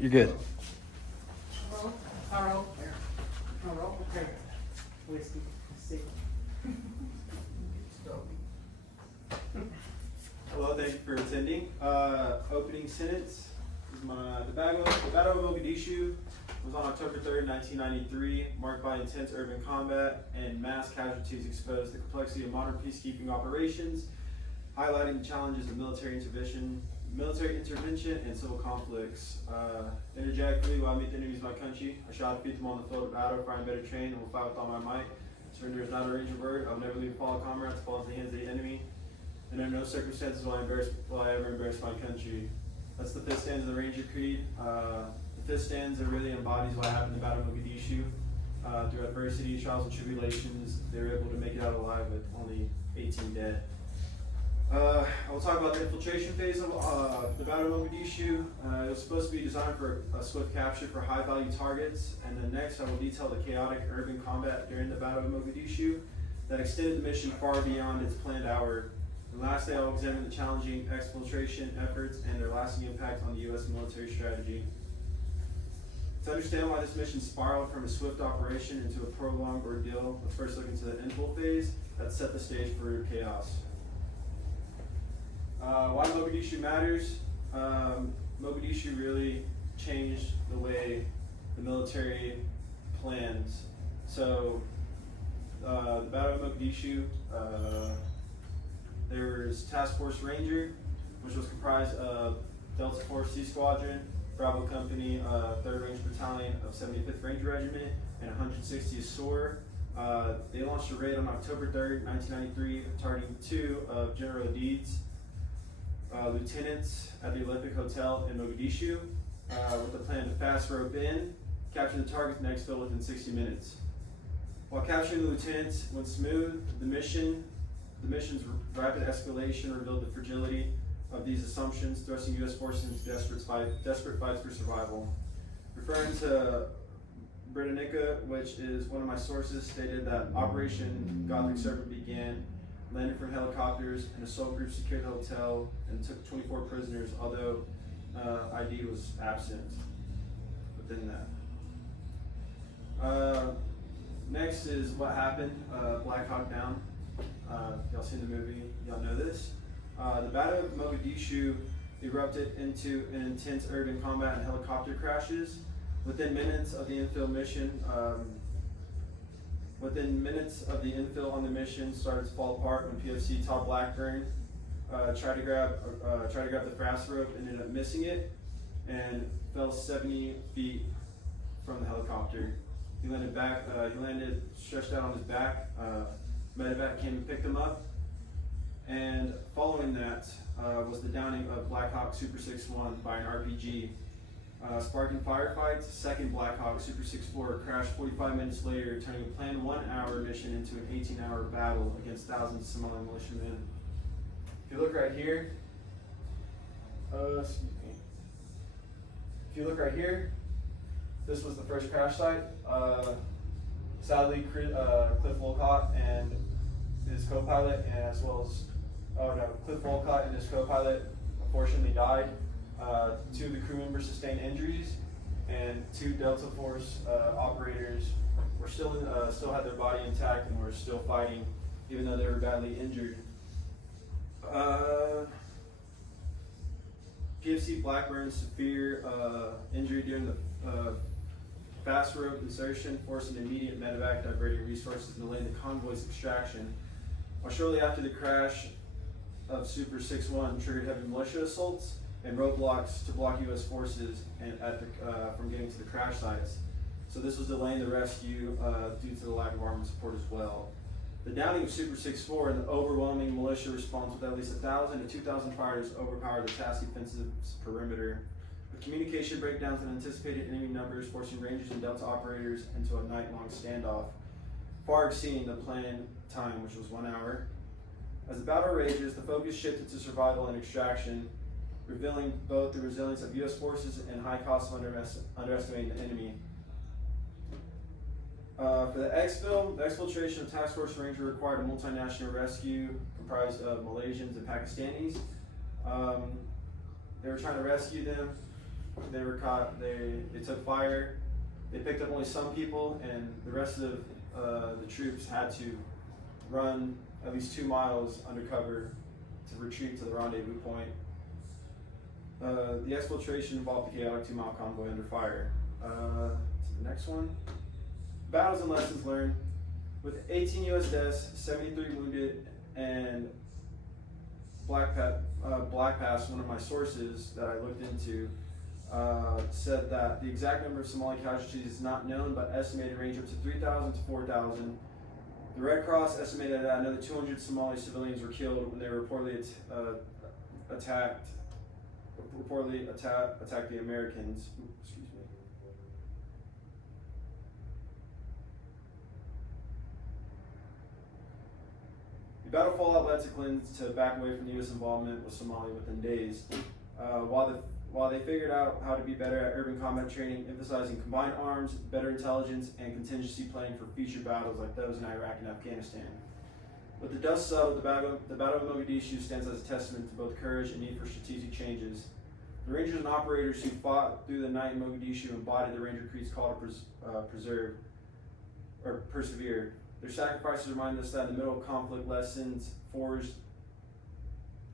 you're good. Okay. Whiskey. See. Hello, thank you for attending. Opening sentence is the Battle of Mogadishu was on October 3rd, 1993, marked by intense urban combat and mass casualties exposed the complexity of modern peacekeeping operations, highlighting the challenges of military intervention and civil conflicts. Interjectly, while I meet the enemies of my country, I shall defeat them on the field of battle, find better train, and will fight with all my might. Surrender is not a range of word. I will never leave a fallen comrade to fall into the hands of the enemy. And under no circumstances will I ever embarrass my country. That's the fifth stanza of the Ranger Creed. The fifth stanza really embodies what happened in the Battle of Mogadishu. Through adversity, trials, and tribulations, they were able to make it out alive with only 18 dead. I will talk about the infiltration phase of the Battle of Mogadishu. It was supposed to be designed for a swift capture for high-value targets, and then next I will detail the chaotic urban combat during the Battle of Mogadishu that extended the mission far beyond its planned hour. And lastly, I will examine the challenging exfiltration efforts and their lasting impact on the U.S. military strategy. To understand why this mission spiraled from a swift operation into a prolonged ordeal, let's first look into the infil phase that set the stage for chaos. Why Mogadishu matters? Mogadishu really changed the way the military plans. So, the Battle of Mogadishu, there was Task Force Ranger, which was comprised of Delta Force C Squadron, Bravo Company, 3rd Ranger Battalion of 75th Ranger Regiment, and 160th SOAR. They launched a raid on October 3rd, 1993, targeting 2 of General Deeds' lieutenants at the Olympic Hotel in Mogadishu, with the plan to fast rope in, capture the target and exfil within 60 minutes. While capturing the lieutenants went smooth, the mission's rapid escalation revealed the fragility of these assumptions, thrusting U.S. forces into desperate fights for survival. Referring to Britannica, which is one of my sources, stated that Operation Gothic Serpent began, landed from helicopters, and assault group secured the hotel and took 24 prisoners, although ID was absent within that. Next is what happened, Black Hawk Down. Y'all seen the movie, y'all know this. The Battle of Mogadishu erupted into an intense urban combat and helicopter crashes. Within minutes of the infill on the mission started to fall apart when PFC Todd Blackburn tried to grab the fast rope and ended up missing it and fell 70 feet from the helicopter. He landed stretched out on his back. Medevac came and picked him up, and following that was the downing of Black Hawk Super 6-1 by an RPG. Sparking firefights, second Black Hawk Super 6-4 crashed 45 minutes later, turning a planned 1-hour mission into an 18-hour battle against thousands of Somali militiamen. If you look right here, this was the first crash site. Sadly, Cliff Wolcott and his co-pilot, Cliff Wolcott and his co-pilot unfortunately died. 2 of the crew members sustained injuries, and 2 Delta Force operators were still had their body intact and were still fighting, even though they were badly injured. PFC Blackburn's severe injury during the fast rope insertion forced an immediate medevac, diverting resources and delaying the convoy's extraction. While shortly after the crash of Super 6-1 triggered heavy militia assaults and roadblocks to block U.S. forces from getting to the crash sites. So this was delaying the rescue due to the lack of armed support as well. The downing of Super 6-4 and the overwhelming militia response with at least 1,000 to 2,000 fighters overpowered the task defensive's perimeter. With communication breakdowns and anticipated enemy numbers forcing Rangers and Delta operators into a night-long standoff, far exceeding the planned time, which was 1 hour. As the battle rages, the focus shifted to survival and extraction, revealing both the resilience of U.S. forces and high cost of underestimating the enemy. For the exfiltration of Task Force Ranger required a multinational rescue comprised of Malaysians and Pakistanis. They were trying to rescue them. they were caught. They took fire. They picked up only some people, and the rest of the troops had to run at least 2 miles undercover to retreat to the rendezvous point. The exfiltration involved a chaotic 2-mile convoy under fire. To the next one. Battles and lessons learned. With 18 U.S. deaths, 73 wounded, and Black Pass, one of my sources that I looked into, said that the exact number of Somali casualties is not known, but estimated range up to 3,000 to 4,000. The Red Cross estimated that another 200 Somali civilians were killed when they reportedly attacked the Americans. Excuse me. The battle fallout led to Clinton to back away from the U.S. involvement with Somalia within days. While they figured out how to be better at urban combat training, emphasizing combined arms, better intelligence, and contingency planning for future battles like those in Iraq and Afghanistan. With the dust settled, the Battle of Mogadishu stands as a testament to both courage and need for strategic changes. The Rangers and operators who fought through the night in Mogadishu embodied the Ranger Creed's call to persevere. Their sacrifices remind us that in the middle of conflict, lessons forged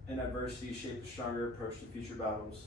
in adversity shape a stronger approach to future battles.